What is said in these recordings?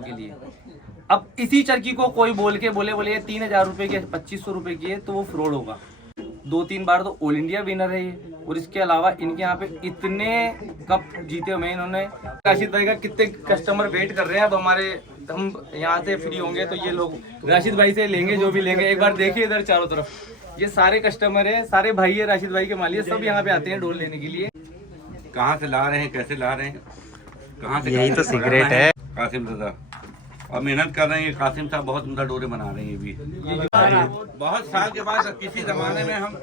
वालों के लिए। अब इसी चरखी को कोई बोल के बोले ये 3000 रुपये की 2500 रुपये की है तो वो फ्रॉड होगा। 2-3 बार तो ऑल इंडिया विनर है ये, और इसके अलावा इनके यहाँ पे इतने कप जीते हुए इन्होंने। राशिद भाई का कितने कस्टमर वेट कर रहे हैं, अब हम यहाँ से फ्री होंगे तो ये लोग राशिद भाई से लेंगे जो भी लेंगे। एक बार देखिए इधर चारों तरफ, ये सारे कस्टमर है, सारे भाई है राशिद भाई के मालिक, सब यहाँ पे आते हैं ढोल लेने के लिए। कहाँ से ला रहे हैं, कैसे ला रहे हैं, कहाँ से, यही तो सीक्रेट है। कासिम दादा और मेहनत कर रहे हैं। कासिम साहब बहुत उम्दा डोरे बना रहे हैं। ये भी बहुत साल के बाद किसी जमाने में हम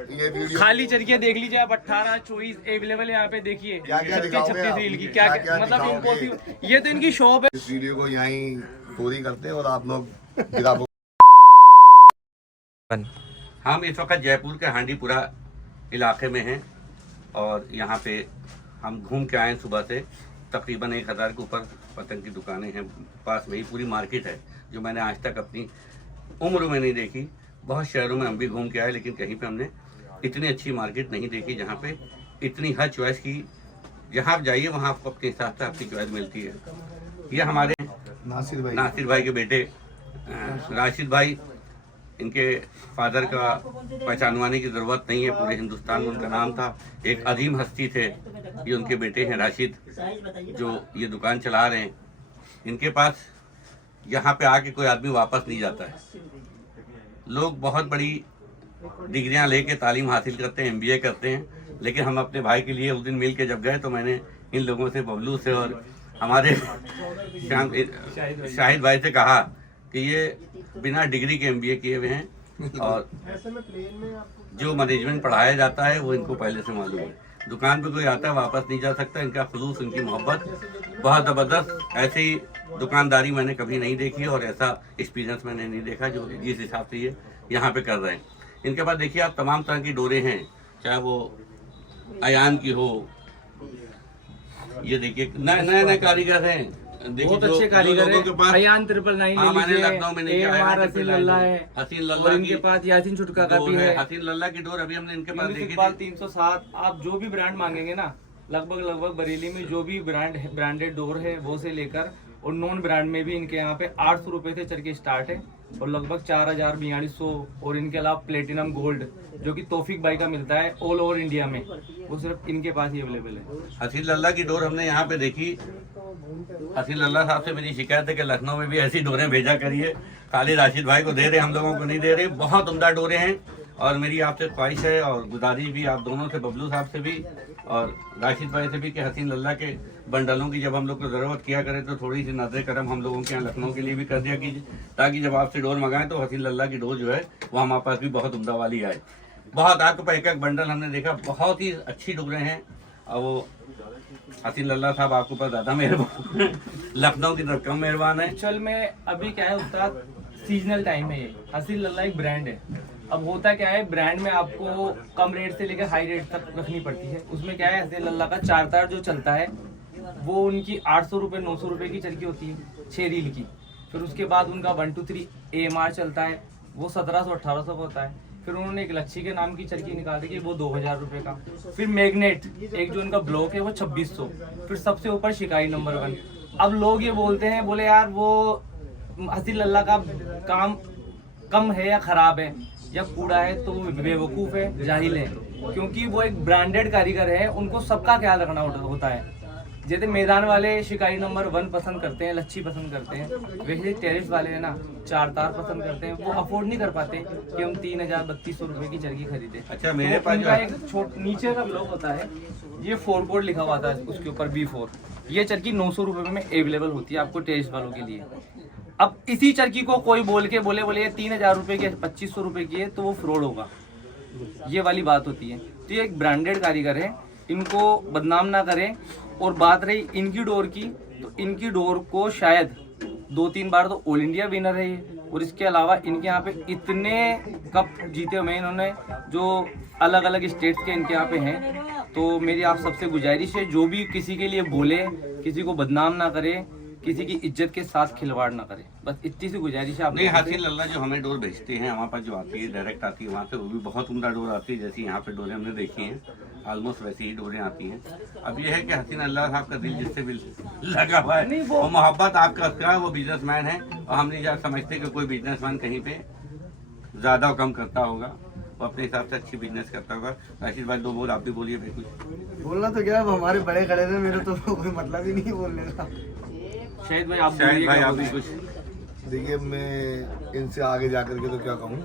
खाली चरखियाँ देख लीजिए आप, 18-24 अवेलेबल है यहाँ पे। देखिए 36 रील की क्या मतलब इम्पॉसिबल, ये तो इनकी शॉप है। इस वीडियो को यहीं पूरी करते हैं और आप लोग हम इस वक्त जयपुर के हांडीपुरा इलाके में हैं और यहाँ पे हम घूम के आए सुबह से। तकरीबन 1000 के ऊपर पतंग की दुकानें हैं पास में ही, पूरी मार्केट है जो मैंने आज तक अपनी उम्र में नहीं देखी। बहुत शहरों में हम भी घूम के आए लेकिन कहीं पे हमने इतनी अच्छी मार्केट नहीं देखी जहाँ पे इतनी हर चॉइस की, जहाँ आप जाइए वहाँ आपको अपने हिसाब से आपकी चॉइस मिलती है। ये हमारे नासिर भाई के बेटे राशिद भाई, इनके फादर का पहचानवाने की ज़रूरत नहीं है, पूरे हिंदुस्तान में उनका नाम था। एक अजीम हस्ती थे। ये उनके बेटे हैं राशिद, जो ये दुकान चला रहे हैं। इनके पास यहाँ पे आके कोई आदमी वापस नहीं जाता है। लोग बहुत बड़ी डिग्रियां लेके तालीम हासिल करते हैं, MBA करते हैं, लेकिन हम अपने भाई के लिए उस दिन मिल के जब गए तो मैंने इन लोगों से, बबलू से और हमारे शाहिद भाई से कहा कि ये बिना डिग्री के MBA किए हुए हैं और जो मैनेजमेंट पढ़ाया जाता है वो इनको पहले से मालूम है। दुकान पे कोई आता है वापस नहीं जा सकता। इनका खुलूस, इनकी मोहब्बत बहुत ज़बरदस्त। ऐसी दुकानदारी मैंने कभी नहीं देखी और ऐसा एक्सपीरियंस मैंने नहीं देखा जो जिस हिसाब से ये यहाँ पे कर रहे हैं। इनके पास देखिए आप तमाम तरह की डोरे हैं, चाहे वो अयान की हो, ये देखिए नए कारीगर हैं, बहुत अच्छे कारीगर हैं। अयान 999 मैंने लखनऊ में नहीं किया, हसीन लल्ला है, हसीन लल्ला इनके पास यासीन छुटका का भी है। हसीन लल्ला की डोर अभी हमने इनके पास देखी थी 307। आप जो भी ब्रांड मांगेंगे ना, लगभग बरेली में जो भी ब्रांडेड डोर है वो से लेकर और नॉन ब्रांड में भी इनके यहाँ पे 800 रुपए से चरखी स्टार्ट है और लगभग 4000-4200। और इनके अलावा प्लेटिनम गोल्ड जो कि तौफीक भाई का मिलता है ऑल ओवर इंडिया में, वो सिर्फ इनके पास ही अवेलेबल है। हसीन लल्ला की डोर हमने यहाँ पे देखी। हसीन लल्ला साहब से मेरी शिकायत है कि लखनऊ में भी ऐसी डोरें भेजा करिए। खाली राशिद भाई को दे रहे, हम लोगों को नहीं दे रहे। बहुत उम्दा डोरे हैं और मेरी आपसे ख्वाहिश है और गुजारिश भी आप दोनों से, बबलू साहब से भी और राशिद भाई से भी, कि हसीन लल्ला के बंडलों की जब हम लोग को ज़रूरत किया करें तो थोड़ी सी नजर करम हम लोगों के यहाँ लखनऊ के लिए भी कर दिया कीजिए, ताकि जब आपसे डोर मंगाएं तो हसीन लल्ला की डोर जो है वो हमारे पास भी बहुत उम्दा वाली आए। बहुत आपको एक बंडल हमने देखा, बहुत ही अच्छी डोरें हैं और वो हसीन लल्ला साहब आपके ऊपर ज़्यादा मेहरबान, लखनऊ की तरफ कम मेहरबान है। एक्चुअल में अभी क्या है उस्ताद, सीजनल टाइम है। ये हसीन लल्ला एक ब्रांड है। अब होता क्या है, ब्रांड में आपको कम रेट से लेकर हाई रेट तक रखनी पड़ती है। उसमें क्या है, हसीन लल्ला का 4 तार जो चलता है वो उनकी 800 रुपये 900 रुपये की चरखी होती है 6 रील की। फिर उसके बाद उनका 1 2 3 AMR चलता है, वो 1700-1800 का होता है। फिर उन्होंने एक लच्छी के नाम की चरखी निकाल दी, वो 2000 रुपये का। फिर मैग्नेट एक जो उनका ब्लॉक है वो 2600। फिर सबसे ऊपर शिकाई नंबर 1। अब लोग ये बोलते हैं, बोले यार वो हसीन लल्ला का काम कम है या ख़राब है या कूड़ा है, तो वो बेवकूफ़ है, जाहिल है, क्योंकि वो एक ब्रांडेड कारीगर है। उनको सबका ख्याल रखना होता है। जैसे मैदान वाले शिकाई नंबर 1 पसंद करते हैं, लच्छी पसंद करते हैं, वैसे टेरिस वाले है ना 4 तार पसंद करते हैं। वो अफोर्ड नहीं कर पाते कि हम 3000-3200 रुपये की चरखी खरीदे। अच्छा, मेरे पास एक नीचे का ब्लॉक होता है, ये 4 कोड लिखा हुआ था उसके ऊपर B4। ये चरखी 900 रुपये में अवेलेबल होती है आपको टेरिस वालों के लिए। अब इसी चरखी को कोई बोल के बोले ये 3000 रुपये की 2500 रुपये की है तो वो फ्रॉड होगा, ये वाली बात होती है। तो ये एक ब्रांडेड कारीगर है, इनको बदनाम ना करें। और बात रही इनकी डोर की, तो इनकी डोर को शायद 2-3 बार तो ऑल इंडिया विनर है ये, और इसके अलावा इनके यहाँ पे इतने कप जीते हुए इन्होंने जो अलग अलग स्टेट्स के इनके यहाँ पे हैं। तो मेरी आप सबसे गुजारिश है, जो भी किसी के लिए बोले, किसी को बदनाम ना करे, किसी की इज्जत के साथ खिलवाड़ ना करे, बस इतनी सी गुजारिश है। आप नहीं, हसीन लल्ला जो हमें डोर भेजते हैं हमारे पास जो आती है डायरेक्ट आती है वहाँ से, वो भी बहुत उम्दा डोर आती है। जैसी यहाँ पे डोरें हमने देखी हैं, ऑलमोस्ट वैसी ही डोरें आती हैं। अब ये है कि हसीन अल्लाह साहब का दिल जिससे भी लगा हुआ है और मोहब्बत आपका उसका है, वो बिजनेसमैन है और हम नहीं समझते कि कोई बिजनेसमैन कहीं पे ज़्यादा कम करता होगा, वो अपने हिसाब से अच्छी बिजनेस करता होगा। राशिद भाई दो बोल आप भी बोलिए भाई कुछ। बोलना तो क्या, अब हमारे बड़े खड़े थे, मेरे तो कोई मतलब ही नहीं बोलने का। शाहिद भाई आप शायद बोलिए, भाई क्या आप भी बोलिए? कुछ। देखिए मैं इनसे आगे जाकर के तो क्या कहूँ,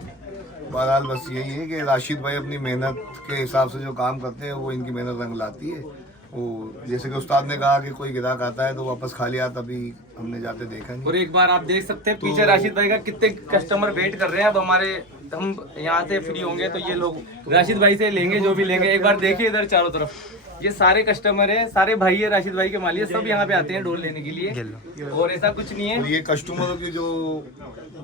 बहरहाल बस यही है कि राशिद भाई अपनी मेहनत के हिसाब से जो काम करते हैं वो इनकी मेहनत रंग लाती है। वो जैसे कि उस्ताद ने कहा कि कोई ग्राहक आता है तो वापस खाली आता अभी हमने जाते देखा नहीं। और एक बार आप देख सकते हैं पीछे राशिद भाई का कितने कस्टमर वेट कर रहे हैं। अब हमारे हम यहाँ से फ्री होंगे तो ये लोग राशिद भाई से लेंगे जो भी लेंगे। एक बार देखिए इधर चारों तरफ, ये सारे कस्टमर है, सारे भाई है राशिद भाई के मालिक, सब यहाँ पे आते हैं डोर लेने के लिए। और ऐसा कुछ नहीं और है, ये कस्टमरों की जो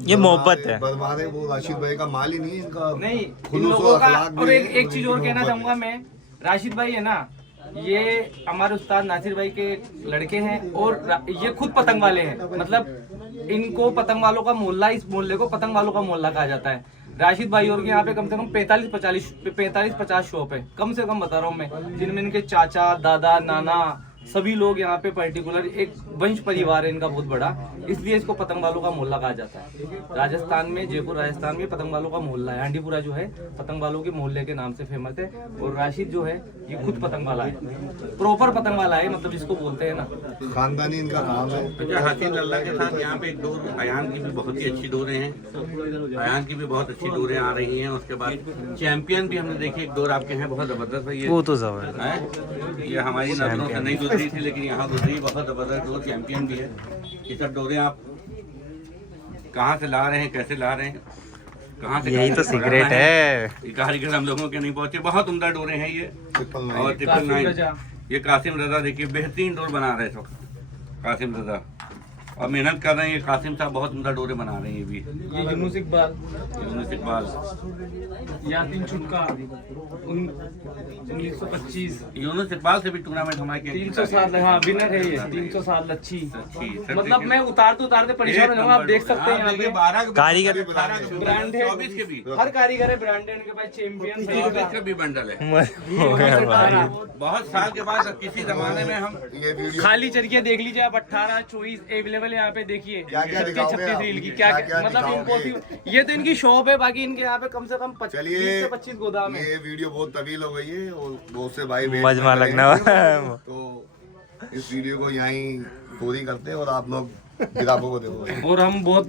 ये मोहब्बत है। बर्बाद है वो राशिद भाई का माल ही नहीं है, इनका नहीं इन खुलूस लोगों और का। अखलाक भी और है, एक चीज और इनकी कहना मोहब्बत चाहूंगा मैं, राशिद भाई है ना, ये हमारे उस्ताद नासिर भाई के लड़के हैं और ये खुद पतंग वाले हैं। मतलब इनको पतंग वालों का मोहल्ला, इस मोहल्ले को पतंग वालों का मोहल्ला कहा जाता है। राशिद भाई और के यहाँ पे कम से कम 45-50 शॉप है, कम से कम बता रहा हूँ मैं, जिनमें इनके चाचा, दादा, नाना सभी लोग यहाँ पे पर्टिकुलर एक वंश परिवार है इनका बहुत बड़ा, इसलिए इसको पतंग वालों का मोहल्ला कहा जाता है। राजस्थान में, जयपुर राजस्थान में पतंग वालों का मोहल्ला है। हांडीपुरा जो है पतंग वालों के मोहल्ले के नाम से फेमस है। और राशिद जो है ये खुद पतंग वाला है, प्रॉपर पतंग वाला है, मतलब जिसको बोलते हैं ना, खानदानी इनका काम है। अच्छा, हसीन अल्लाह के साथ यहाँ पे एक डोर अयान की भी बहुत ही अच्छी डोरें हैं, अयान की भी बहुत अच्छी डोरें आ रही हैं। उसके बाद चैंपियन भी हमने देखी एक डोर आपके हैं, बहुत जबरदस्त है ये। वो तो जबरदस्त है, ये हमारी नजरों से नहीं गुजरी थी लेकिन यहाँ गुजरी, बहुत जबरदस्त डोर चैंपियन भी है। ये सब डोरें आप कहाँ से ला रहे हैं, कैसे ला रहे हैं, कहाँ से? यही तो सीक्रेट है। ये कारीगर हम लोगों के नहीं पहुंचे, बहुत उम्दा डोरें हैं ये। और 999 ये कासिम रजा देखिए बेहतरीन डोर बना रहे हैं, कासिम रजा और मेहनत कर रहे हैं। ये कासिम साहब बहुत उम्दा डोरे बना रहे हैं। ये भी ये यूनुस इकबाल, यूनुस इकबाल, यासीन छुटका 1925, यूनुस इकबाल से भी टूर्नामेंट हमारे 300 साल, हाँ विनर है ये, 300 साल अच्छी। अच्छी मतलब मैं उतारते परेशान हो जाऊंगा। आप देख सकते हैं यहाँ पे कारीगर ब्रांड है, 24 के भी, हर कारीगर है ब्रांडेड, इनके पास चैंपियन 24 के भी बंडल है। बहुत साल के बाद किसी जमाने में हम ये वीडियो खाली चरखियाँ देख लीजिए आप, 18, 24 अवेलेबल है यहाँ पे। देखिए क्या-क्या दिखाओगे 36 आप? रील की क्या-क्या क्या मतलब दिखाओगे? इम्पोर्टेंट। ये तो इनकी शॉप है, बाकी इनके यहाँ पे कम से कम 20 चलिए, से 25 गोदाम है। ये वीडियो बहुत तवील हो गई है और बहुत से भाई वेट मजमा कर रहे लगना हैं। हुआ। तो इस वीडियो को यहीं पूरी करते हैं और आप लोग किताबों को देखो। और हम बहुत